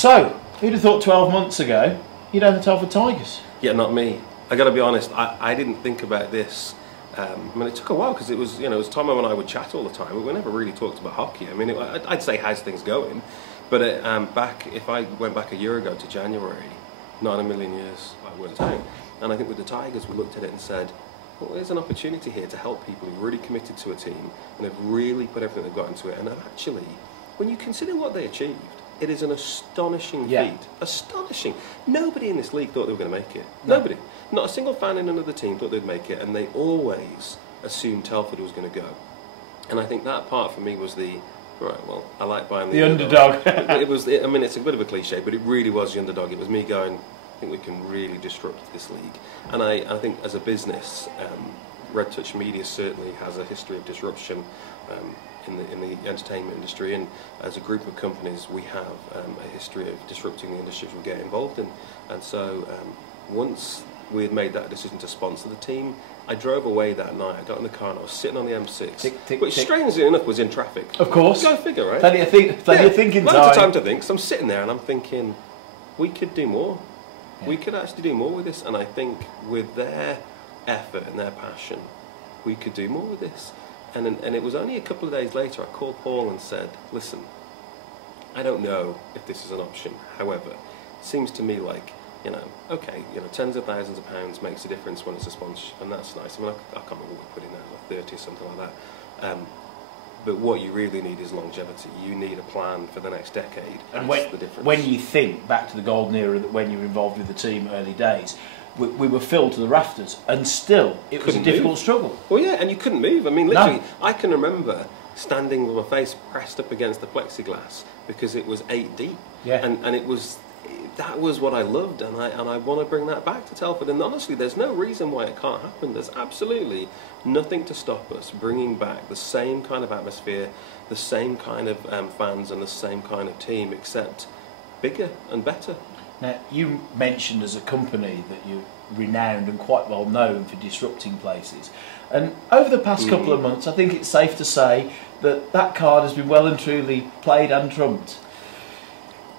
So, who'd have thought 12 months ago you'd have the Telford Tigers? Yeah, not me. I got to be honest. I didn't think about this. I mean, it took a while because it was, it was Tom and I would chat all the time. We never really talked about hockey. I mean, I'd say how's things going, but if I went back a year ago to January, not in a million years I wouldn't have. And I think with the Tigers, we looked at it and said, well, there's an opportunity here to help people who've really committed to a team and have really put everything they've got into it. And actually, when you consider what they achieved, it is an astonishing feat. Astonishing. Nobody in this league thought they were going to make it. No. Nobody. Not a single fan in another team thought they'd make it, and they always assumed Telford was going to go. And I think that part for me was right, well, I like buying the underdog. I mean, it's a bit of a cliche, but it really was the underdog. It was me going, I think we can really disrupt this league. And I think as a business, Red Touch Media certainly has a history of disruption in the entertainment industry, and as a group of companies we have a history of disrupting the industries we get involved in. And so once we had made that decision to sponsor the team, I drove away that night. I got in the car and I was sitting on the M6, which strangely enough was in traffic. Of course. Go figure, right? Plenty of thinking time. Loads of time to think. So I'm sitting there and I'm thinking, we could do more. Yeah. We could actually do more with this. And I think with their effort and their passion, we could do more with this. And it was only a couple of days later I called Paul and said, listen, I don't know if this is an option. However, it seems to me like, okay, tens of thousands of pounds makes a difference when it's a sponsorship, and that's nice. I mean, I can't remember what we put in there, like 30 or something like that. But what you really need is longevity. You need a plan for the next decade. And that's the difference. When you think back to the golden era, when you were involved with the team early days, we were filled to the rafters, and still it was a difficult struggle. Well, yeah, and you couldn't move. I mean, literally, I can remember standing with my face pressed up against the plexiglass because it was 8 deep. Yeah. And it was. That was what I loved, and I want to bring that back to Telford. And honestly, there's no reason why it can't happen. There's absolutely nothing to stop us bringing back the same kind of atmosphere, the same kind of fans, and the same kind of team, except bigger and better. Now, you mentioned as a company that you're renowned and quite well known for disrupting places. And over the past couple of months, I think it's safe to say that card has been well and truly played and trumped.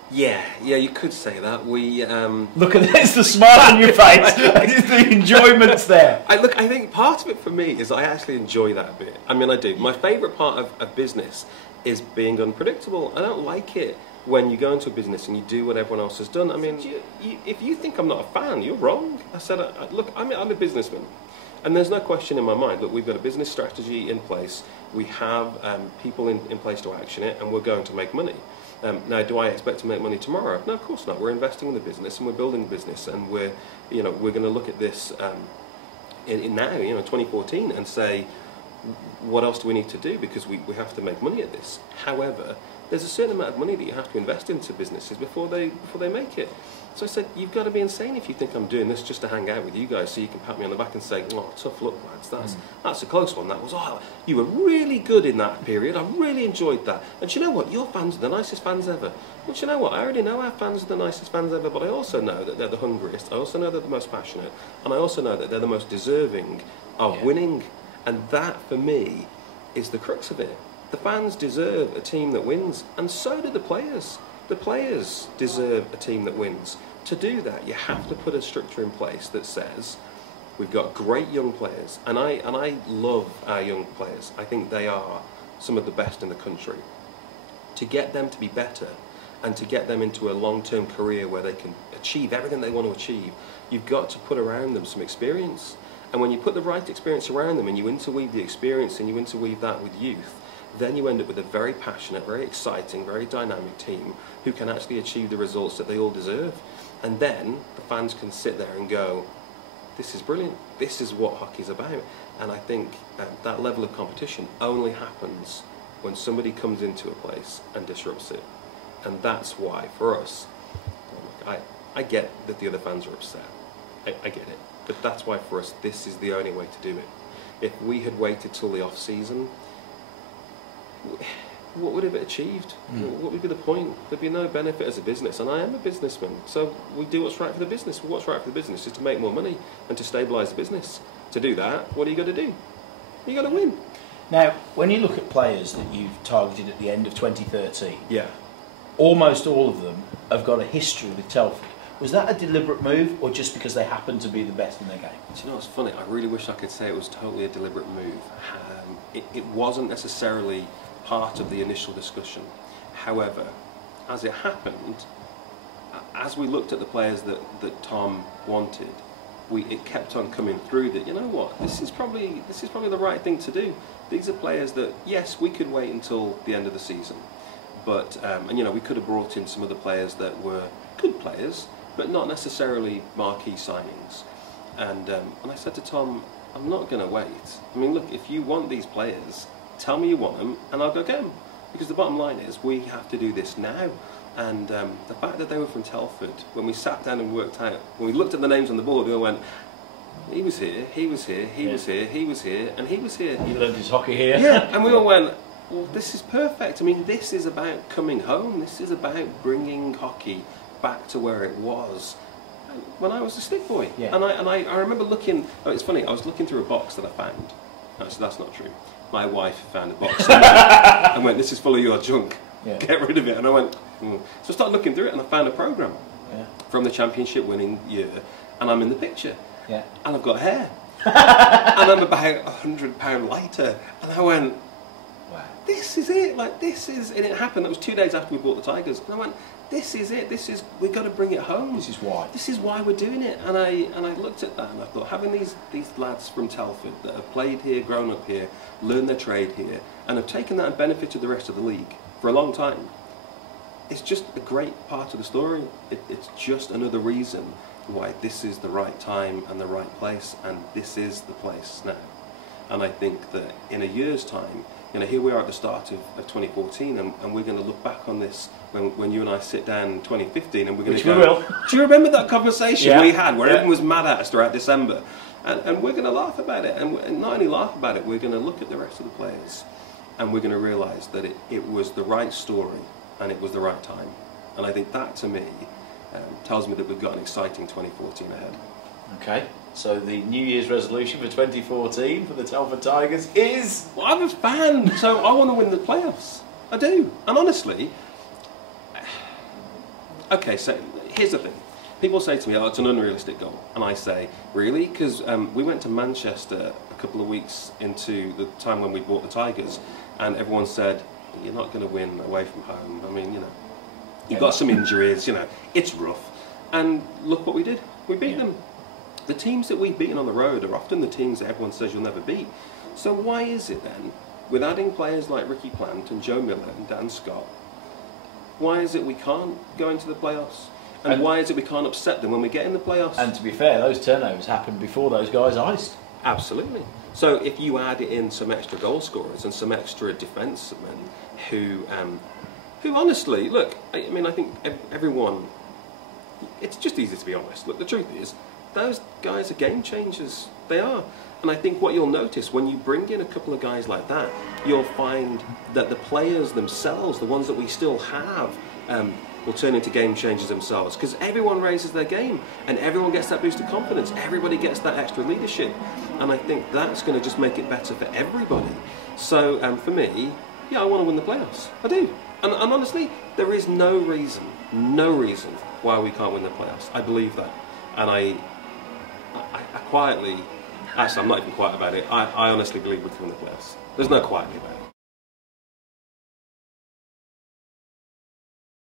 Yeah, you could say that. We look at this, the smile on your face. The enjoyment's there. I think part of it for me is I actually enjoy that a bit. I mean, I do. My favourite part of business is being unpredictable. I don't like it when you go into a business and you do what everyone else has done. I mean, if you think I'm not a fan, you're wrong. I said, look, I'm a businessman. And there's no question in my mind, look, we've got a business strategy in place. We have people in place to action it, and we're going to make money. Now, do I expect to make money tomorrow? No, of course not. We're investing in the business and we're building the business, and we're going to look at this in now, 2014, and say, what else do we need to do, because we have to make money at this. However, there's a certain amount of money that you have to invest into businesses before they make it. So I said, you've got to be insane if you think I'm doing this just to hang out with you guys so you can pat me on the back and say, oh, tough luck, lads, that's a close one. That was, you were really good in that period. I really enjoyed that. And do you know what? Your fans are the nicest fans ever. Well, do you know what? I already know our fans are the nicest fans ever, but I also know that they're the hungriest. I also know they're the most passionate. And I also know that they're the most deserving of winning. And that, for me, is the crux of it. The fans deserve a team that wins, and so do the players. The players deserve a team that wins. To do that, you have to put a structure in place that says, we've got great young players, and I love our young players. I think they are some of the best in the country. To get them to be better, and to get them into a long-term career where they can achieve everything they want to achieve, you've got to put around them some experience. And when you put the right experience around them, and you interweave the experience, and you interweave that with youth, then you end up with a very passionate, very exciting, very dynamic team who can actually achieve the results that they all deserve. And then the fans can sit there and go, this is brilliant, this is what hockey's about. And I think that level of competition only happens when somebody comes into a place and disrupts it. And that's why, for us, I get that the other fans are upset. I get it. But that's why, for us, this is the only way to do it. If we had waited till the off-season, what would have it achieved? What would be the point? There'd be no benefit as a business, and I am a businessman, so we do what's right for the business. What's right for the business is to make more money and to stabilise the business. To do that, what are you got to do? You got to win. Now, when you look at players that you've targeted at the end of 2013, almost all of them have got a history with Telford. Was that a deliberate move, or just because they happen to be the best in their game? Do you know what's funny? I really wish I could say it was totally a deliberate move. It wasn't necessarily part of the initial discussion. However, as it happened, as we looked at the players that Tom wanted, it kept on coming through that, you know what, this is probably the right thing to do. These are players that, yes, we could wait until the end of the season, but and you know, we could have brought in some other players that were good players, but not necessarily marquee signings. And I said to Tom, I'm not going to wait. I mean, look, if you want these players, tell me you want them, and I'll go get them. Because the bottom line is, we have to do this now. And the fact that they were from Telford, when we sat down and worked out, when we looked at the names on the board, we all went, he was here, he was here, he was here, he was here, and he was here. He learned his hockey here. Yeah, and we all went, well, this is perfect. I mean, this is about coming home. This is about bringing hockey back to where it was when I was a stick boy. Yeah. And I remember looking, oh, it's funny, I was looking through a box that I found. Actually, that's not true. My wife found a box and went, this is full of your junk. Yeah. Get rid of it. And I went, So I started looking through it, and I found a programme from the championship winning year, and I'm in the picture. Yeah. And I've got hair. And I'm about £100 lighter. And I went, wow, this is it. Like, this is, and it happened. That was 2 days after we bought the Tigers. And I went, this is it. We've got to bring it home. This is why. This is why we're doing it. And I looked at that, and I thought, having these lads from Telford that have played here, grown up here, learned their trade here, and have taken that and benefited the rest of the league for a long time, it's just a great part of the story. It's just another reason why this is the right time and the right place, and this is the place now. And I think that in a year's time, you know, here we are at the start of 2014, and we're going to look back on this when you and I sit down in 2015, and we're going to go, we will. do you remember that conversation we had where everyone was mad at us throughout December? And we're going to laugh about it, and not only laugh about it, we're going to look at the rest of the players, and we're going to realise that it was the right story, and it was the right time. And I think that, to me, tells me that we've got an exciting 2014 ahead. Okay, so the New Year's resolution for 2014 for the Telford Tigers is... Well, I'm a fan, so I want to win the playoffs. I do. And honestly... Okay, so here's the thing. People say to me, oh, it's an unrealistic goal. And I say, really? Because we went to Manchester a couple of weeks into the time when we bought the Tigers, and everyone said, you're not going to win away from home. I mean, you know, you've got some injuries, you know, it's rough. And look what we did. We beat them. The teams that we've beaten on the road are often the teams that everyone says you'll never beat. So why is it then, with adding players like Ricky Plant and Joe Miller and Dan Scott, why is it we can't go into the playoffs? And why is it we can't upset them when we get in the playoffs? And to be fair, those turnovers happened before those guys iced. Absolutely. So if you add in some extra goal scorers and some extra defensemen who honestly, look, I mean, I think everyone, it's just easy to be honest. Look, the truth is, those guys are game changers. They are. And I think what you'll notice when you bring in a couple of guys like that, you'll find that the players themselves, the ones that we still have, will turn into game changers themselves, because everyone raises their game and everyone gets that boost of confidence. Everybody gets that extra leadership, and I think that's going to just make it better for everybody. So for me, yeah, I want to win the playoffs. I do. And honestly, there is no reason why we can't win the playoffs. I believe that, and I quietly, actually I'm not even quiet about it, I honestly believe we can win the playoffs. There's no quietly about it.